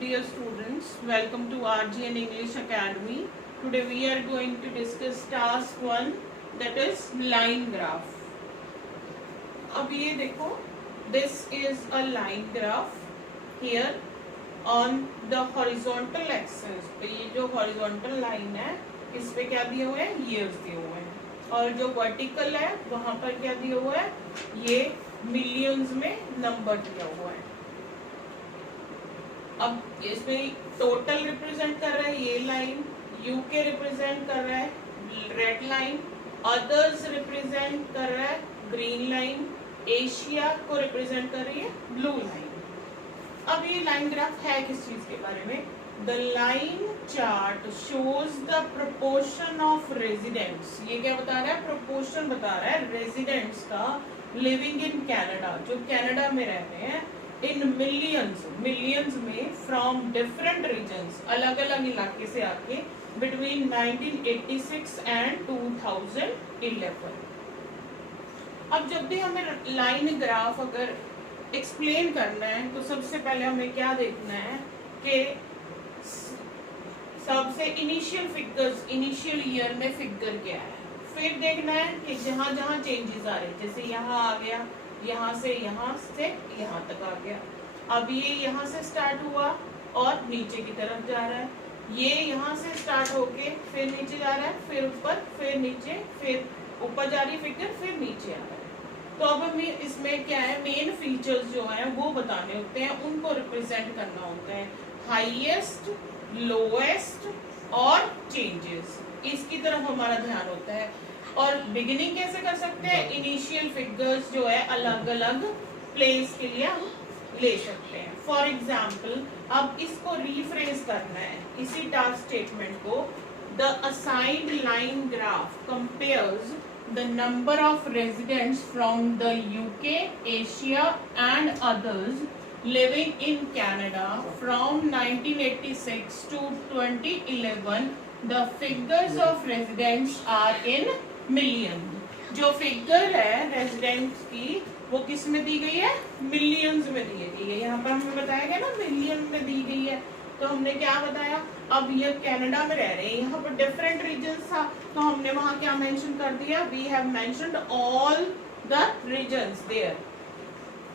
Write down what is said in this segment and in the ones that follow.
dear students. Welcome to RGN English Academy. Today we are going to discuss task 1, that is line graph. अब ये देखो, this is a line graph here on the horizontal axis. तो ये जो horizontal line है, इस पे क्या दिए हुए हैं? years दिए हुए हैं. और जो vertical है, वहाँ पर क्या दिया हुआ है? ये millions में number दिया हुआ है. अब इसमें टोटल रिप्रेजेंट कर रहा है ये लाइन, यूके रिप्रेजेंट कर रहा है रेड लाइन, अदर्स रिप्रेजेंट कर रहा है ग्रीन लाइन, एशिया को रिप्रेजेंट कर रही है ब्लू लाइन. अब ये लाइन ग्राफ है किस चीज के बारे में? The line chart shows the proportion of residents. ये क्या बता रहा है? प्रोपोर्शन बता रहा है रेजिडेंट्स का लिविंग इन कनाडा, जो कनाडा में रहते हैं, इन मिलियंस में फ्रॉम डिफरेंट रीजन्स, अलग अलग इलाके से आके, बिटवीन 1986 एंड 2011. अब जब भी हमें लाइन ग्राफ अगर एक्सप्लेन करना है तो सबसे पहले हमें क्या देखना है कि सबसे इनिशियल फिगर्स, इनिशियल ईयर में फिगर क्या है. फिर देखना है कि जहां जहां चेंजेस आ रहे हैं, जैसे यहाँ आ गया, यहाँ से यहाँ तक आ गया. अब ये यहाँ से स्टार्ट हुआ और नीचे की तरफ जा रहा है. ये यहाँ से स्टार्ट होके फिर नीचे जा रहा है, फिर ऊपर, फिर नीचे, फिर ऊपर जा रही फिगर, फिर नीचे आ रहा है. तो अब हमें इसमें क्या है, मेन फीचर्स जो है वो बताने होते हैं, उनको रिप्रेजेंट करना होता है. हाईएस्ट, लोएस्ट और चेंजेस, इसकी तरफ हमारा ध्यान होता है. और बिगिनिंग कैसे कर सकते हैं? इनिशियल फिगर्स जो है अलग अलग प्लेस के लिए हम ले सकते हैं. फॉर एग्जाम्पल, अब इसको रीफ्रेज करना है, इसी टास्क स्टेटमेंट को. The assigned line graph compares the number of residents from the UK, Asia and others living in Canada from 1986 to 2011. The figures of residents are in million. जो figure है residents की वो किस में दी गई है? Millions में दी गई है. यहाँ पर हमें बताया गया ना मिलियन में दी गई है. तो हमने क्या बताया? अब ये कनाडा में रह रहे हैं, यहाँ पर डिफरेंट रीजन्स था, तो हमने वहाँ क्या मेंशन कर दिया? We have mentioned all the reasons there.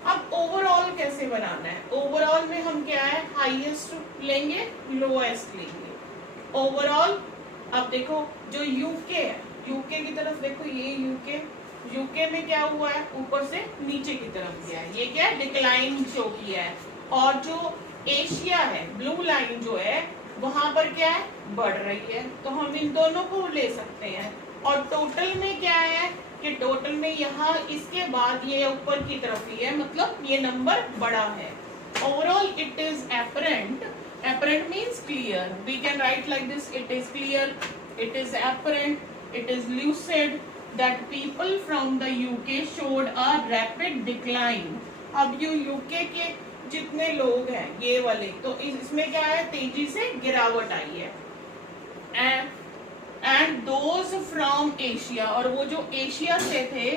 अब ओवरऑल कैसे बनाना है? ओवरऑल में हम क्या है, हाईएस्ट लेंगे, लोएस्ट लेंगे. ओवरऑल अब देखो जो यूके है, यूके की तरफ देखो, ये यूके में क्या हुआ है? ऊपर से नीचे की तरफ गया है. ये क्या है? डिक्लाइन शो किया है. और जो एशिया है, ब्लू लाइन जो है, वहां पर क्या है? बढ़ रही है. तो हम इन दोनों को ले सकते हैं. और टोटल में क्या है कि टोटल में यहाँ इसके बाद ये ऊपर की तरफ ही है, मतलब ये नंबर बड़ा है. Overall it is apparent. Apparent means clear. We can write like this: it is clear, it is apparent, it is lucid that people from the UK showed a rapid decline. अब ये UK के जितने लोग हैं ये वाले, तो इसमें क्या है? तेजी से गिरावट आई है. एंड दोज फ्रॉम एशिया, और वो जो एशिया से थे,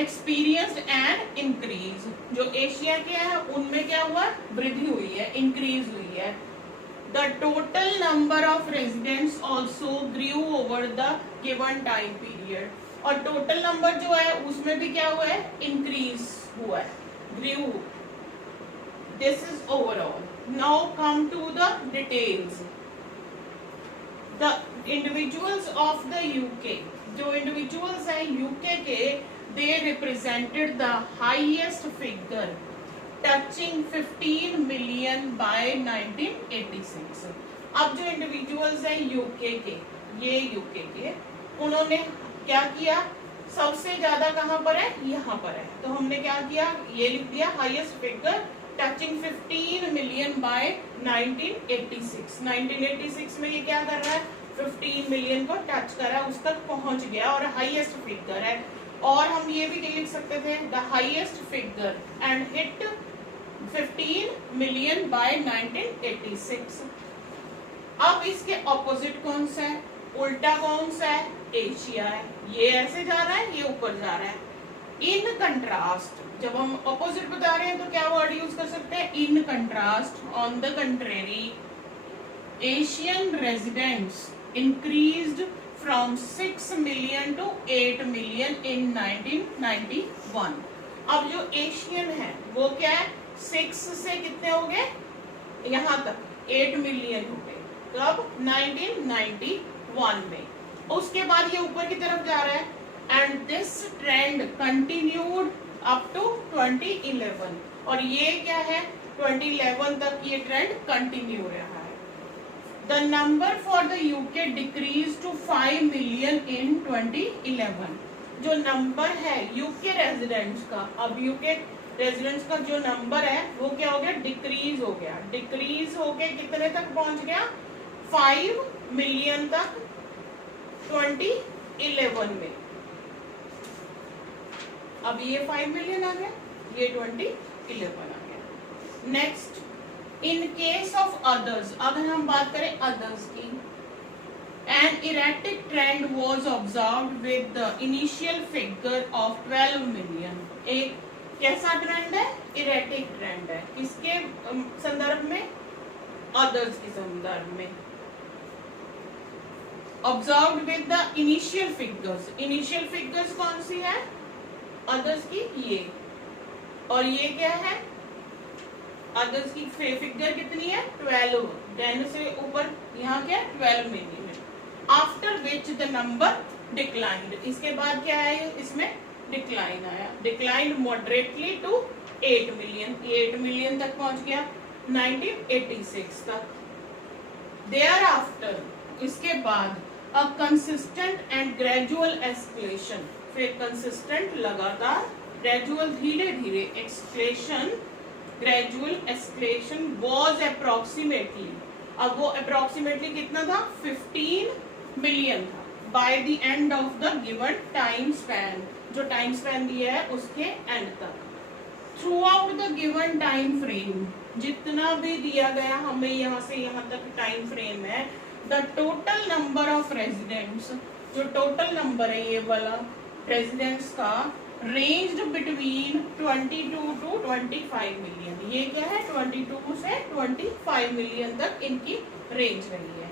एक्सपीरियंस्ड एन इंक्रीज. जो एशिया के हैं उनमें क्या हुआ? वृद्धि हुई है, इंक्रीज हुई है. The total number of residents also grew over the given time period. और टोटल नंबर जो है उसमें भी क्या हुआ है? इंक्रीज हुआ है, grew. This is overall. Now come to the details. The individuals of the UK, जो individuals हैं UK के, they represented the highest figure touching 15 million by 1986. अब जो individuals हैं UK के, ये UK के, उन्होंने क्या किया? सबसे ज्यादा कहाँ पर है? यहाँ पर है. तो हमने क्या किया? ये लिख दिया highest figure touching 15 million bye 1986. 1986 में ये क्या कर रहा है? 15 मिलियन को टच कर रहा है, उस तक पहुंच गया और हाईएस्ट फिगर है. और हम ये भी लिख सकते थे the highest figure and hit 15 million bye 1986. अब इसके ऑपोजिट कौन सा है? उल्टा कौन सा है? एशिया है. ये ऐसे जा रहा है, ये ऊपर जा रहा है. इन कंट्रास्ट जब हम ऑपोजिट बता रहे हैं तो क्या वर्ड यूज कर सकते हैं? In contrast, on the contrary, Asian residents increased from 6 million to 8 million in 1991। अब जो एशियन है वो क्या है? 6 से कितने हो गए? यहाँ तक 8 मिलियन हो गए। कब? 1991 में। उसके बाद ये ऊपर की तरफ जा रहा है and this trend continued up to 2011। और ये क्या है? 2011 तक ये ट्रेंड कंटिन्यू रहा है। The number for the UK decrease to 5 million in 2011। जो नंबर है यूके रेजिडेंट्स का, अब यूके रेजिडेंट्स का जो नंबर है वो क्या हो गया? डिक्रीज हो गया। डिक्रीज होके कितने तक पहुंच गया? 5 मिलियन तक 2011 में। अब ये 5 मिलियन आ गया, ये 2011 आ गया। Next, in case of others, अगर हम बात करें अदर्स की, an erratic trend was observed with the initial figure of 12 million. एक कैसा ट्रेंड है? इरेटिक ट्रेंड है। किसके संदर्भ में? अदर्स के संदर्भ में। Observed with the initial figures, initial figures कौन सी है? अदर्स की ये, और ये क्या है? अदर्स की फिगर कितनी है? 12, 10 से ऊपर यहाँ क्या? 12 मिलियन है। After which the number declined, इसके बाद क्या है? इसमें डिक्लाइन आया। Decline moderately to 8 million, 8 million तक पहुंच गया 1986 तक। देयर आफ्टर, इसके बाद a consistent and gradual escalation, फिर कंसिस्टेंट लगातार, ग्रेजुअल धीरे धीरे, escalation gradual escalation was approximately, अब वो अप्रोक्सीमेटली कितना था? 15 मिलियन था by the end of the given time span, जो टाइम स्पैन दिया है उसके एंड तक। Through out the given time frame, जितना भी दिया गया हमें यहाँ से यहाँ तक टाइम फ्रेम है, the total number of residents, जो टोटल नंबर है ये वाला रेजिडेंट्स का, रेंज्ड बिटवीन 22 टू 25 मिलियन। ये क्या है? 22 से 25 मिलियन तक इनकी रेंज रही है।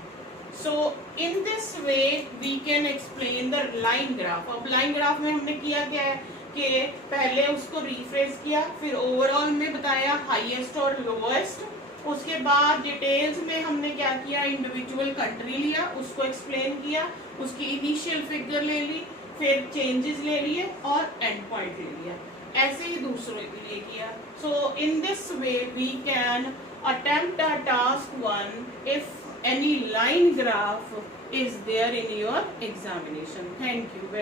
So in this way we can explain the line graph. अब लाइन ग्राफ में हमने किया क्या है कि पहले उसको रिफ्रेश किया, फिर ओवरऑल में बताया हाईएस्ट और लोएस्ट, उसके बाद डिटेल्स में हमने क्या किया? इंडिविजुअल कंट्री लिया, उसको एक्सप्लेन किया, उसकी इनिशियल फिगर ले ली, फिर चेंजेस ले लिए और एंड पॉइंट ले लिया। ऐसे ही दूसरों के लिए किया। So in this way we can attempt a task 1 if any line graph is there in your examination. Thank you.